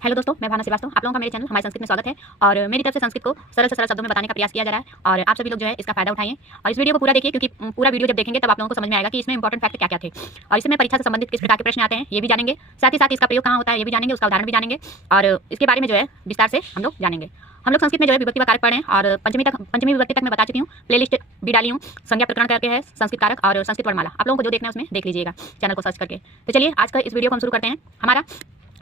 Hello दोस्तों, मैं भावना श्रीवास्तव। आप लोगों का मेरे चैनल हमारी संस्कृत में स्वागत है और मेरी तरफ से संस्कृत को सरल से सरल शब्दों में बताने का प्रयास किया जा रहा है और आप सभी लोग जो है इसका फायदा उठाएं और इस वीडियो को पूरा देखिए, क्योंकि पूरा वीडियो जब देखेंगे तब आप लोगों को समझ में आएगा कि इसमें इंपॉर्टेंट फैक्ट क्या क्या थे और इसमें परीक्षा से संबंधित किस प्रकार के प्रश्न आते हैं ये भी जानेंगे। साथ ही इसका प्रयोग कहाँ होता है ये भी जानेंगे, उसका उदाहरण भी जानेंगे और इसके बारे में जो है विस्तार से हम लोग जानेंगे। हम लोग संस्कृत में जो है विभक्ति का कारक पढ़े हैं और पंचमी विभक्ति तक मैं बता चुकी हूँ, प्लेलिस्ट भी डाली हूँ। संज्ञा प्रकरण करके है संस्कृत कारक और संस्कृत वर्णमाला, आप लोगों को जो देखना है उसमें देख लीजिएगा, चैनल को सर्च करके। तो चलिए आज का इस वीडियो को हम शुरू करते हैं। हमारा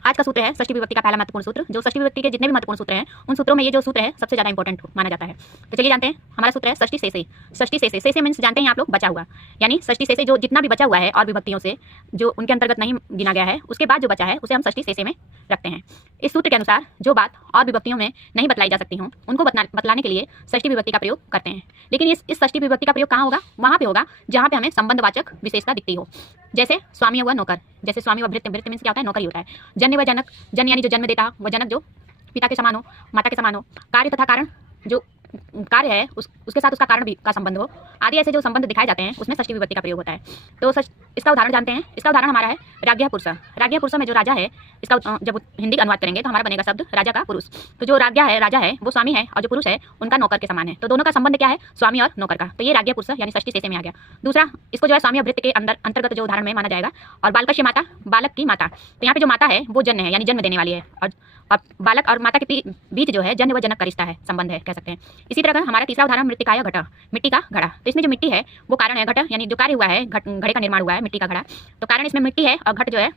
आज का सूत्र है षष्ठी विभक्ति का पहला महत्वपूर्ण सूत्र। जो षष्ठी विभक्ति के जितने भी महत्वपूर्ण सूत्र हैं उन सूत्रों में ये जो सूत्र है सबसे ज्यादा इंपॉर्टेंट माना जाता है। तो चलिए जानते हैं, हमारा सूत्र है षष्ठी शेषे। षष्ठी शेषे, शेषे मींस जानते हैं आप लोग बचा हुआ, यानी षष्ठी शेषे जो जितना भी बचा हुआ है और विभक्तियों से जो उनके अंतर्गत नहीं गिना गया है उसके बाद जो बचा है उसे हम षष्ठी शेषे में रखते हैं। इस सूत्र के अनुसार जो बात और विभक्तियों में नहीं बतलाई जा सकती हूँ उनको बतलाने के लिए षष्ठी विभक्ति का प्रयोग करते हैं। लेकिन इस षष्ठी विभक्ति का प्रयोग कहाँ होगा? वहाँ पे होगा जहाँ पे हमें संबंधवाचक विशेषता दिखती हो। जैसे स्वामी हुआ नौकर, जैसे स्वामी व भृत्य, भृत्य मींस क्या होता है? नौकर ही होता है। जन्य व जनक, जन यानी जो जन्म देता, व जनक जो पिता के समान हो, माता के समान हो। कार्य तथा कारण, जो कार्य है उसके साथ उसका कारण भी का संबंध हो, आदि ऐसे जो संबंध दिखाए जाते हैं उसमें षष्ठी विभक्ति का प्रयोग होता है। तो इसका उदाहरण जानते हैं। इसका उदाहरण हमारा है राज्ञः पुरुषः। राज्ञः पुरुषः में जो राजा है, इसका जब हिंदी अनुवाद करेंगे तो हमारा बनेगा शब्द राजा का पुरुष। तो जो राज्ञः है, राजा है, वो स्वामी है और जो पुरुष है उनका नौकर के समान है। तो दोनों का संबंध क्या है? स्वामी और नौकर का। तो ये राज्ञः पुरुषः यानी षष्ठी शेषे में आ गया। दूसरा, इसको जो है स्वामी और भृत्य के अंतर्गत जो उदाहरण में माना जाएगा। और बालकस्य माता, बालक की माता, तो यहाँ पे जो माता है वो जन्य है यानी जन्म देने वाली है और बालक और माता के बीच जो है जन्य व जनक का रिश्ता है, संबंध है, कह सकते हैं। इसी तरह का हमारा तीसरा उदाहरण मृत्तिकाय घट, मिट्टी का घड़ा। तो इसमें जो मिट्टी है वो कारण है, घट यानी जो कार्य हुआ है, घड़े का निर्माण हुआ है, मिट्टी का घड़ा। तो कारण इसमें मिट्टी है और घट जो है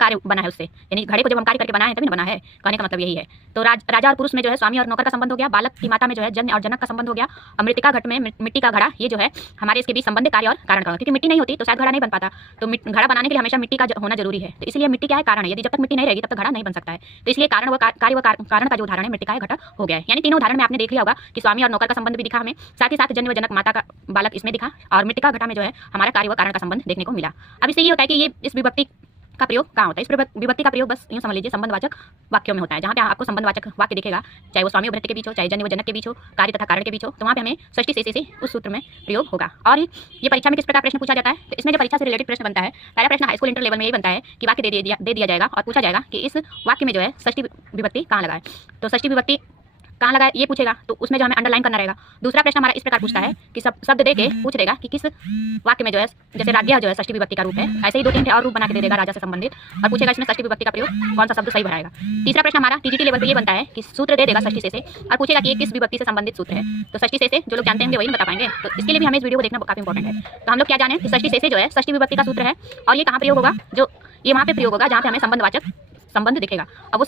कार्य बना है उससे, यानी घड़े को जब हम कार्य करके बनाए हैं तभी बना है, कहने का मतलब यही है। तो राजा और पुरुष में जो है स्वामी और नौकर का संबंध हो गया, बालक की माता में जो है जन्य और जनक का संबंध हो गया, और मृतिका घट में मिट्टी का घड़ा, ये जो है हमारे इसके बीच संबंध कार्य और कारण का, क्योंकि मिट्टी नहीं होती तो शायद घड़ा नहीं बन पाता। तो घड़ा बनाने के लिए हमेशा मिट्टी का होना जरूरी है, तो इसलिए मिट्टी क्या है? कारण है। यदि जब तक मिट्टी नहीं रहेगी तब तक घड़ा नहीं बन सकता है। तो इसलिए कारण व कार्य व कारण का जो उदाहरण है मृतिकाय घट हो गया है। यानी तीनों उदाहरण में आपने देख लिया होगा कि स्वामी और नौकर का संबंध भी दिखा हमें, साथ ही साथ जन्य व जनक माता का बालक इसमें दिखा, और मृतिका घटा में जो है हमारा कार्य व कारण का संबंध देखने को मिला। अब इससे ये होता है कि ये इस विभक्ति का प्रयोग कहाँ होता है? इस विभक्ति का प्रयोग बस यूँ समझ लीजिए संबंधवाचक वाक्यों में होता है, जहाँ पे आपको संबंधवाचक वाक्य दिखेगा, चाहे वो स्वामी और भृत्य के बीच हो, चाहे जन्य व जनक के बीच हो, कार्य तथा कारण के बीच हो, तो वहाँ पे हमें षष्ठी शेषे से उस सूत्र में प्रयोग होगा। और ये परीक्षा में किस प्रकार प्रश्न पूछा जाता है? तो इसमें जो परीक्षा से रिलेटेड प्रश्न बनता है, पहला प्रश्न हाई स्कूल इंटर लेवल में यही बनता है कि वाक्य दे दिया जाएगा और पूछा जाएगा कि इस वाक्य में जो है षष्ठी विभक्ति कहाँ लगाए। तो षष्ठी विभक्ति कहाँ लगा ये पूछेगा, तो उसमें जो हमें अंडरलाइन करना रहेगा। दूसरा प्रश्न हमारा इस प्रकार पूछता है कि शब्द दे के पूछ देगा कि किस वाक्य में जो है, जैसे राज्ञः जो है षष्ठी विभक्ति का रूप है, ऐसे ही 2-3 और रूप बना के दे देगा राजा से संबंधित, और पूछेगा इसमें षष्ठी विभक्ति का प्रयोग कौन सा शब्द सही बनाएगा। तीसरा प्रश्न हमारा टीजीटी लेवल पे ये बनता है कि सूत्र दे देगा षष्ठी शेषे और पूछेगा कि ये किस विभक्ति से संबंधित सूत्र है। तो षष्ठी शेषे जो लोग जानते होंगे वही बता पाएंगे, तो इसके लिए भी हमें इस वीडियो को देखना काफी इंपॉर्टेंट है। तो हम लोग क्या जाने कि षष्ठी शेषे जो है षष्ठी विभक्ति का सूत्र है और ये कहाँ प्रयोग होगा? जो ये वहाँ पे प्रयोग होगा जहाँ पे हमें संबंधवाचक संबंध दिखेगा। अब वो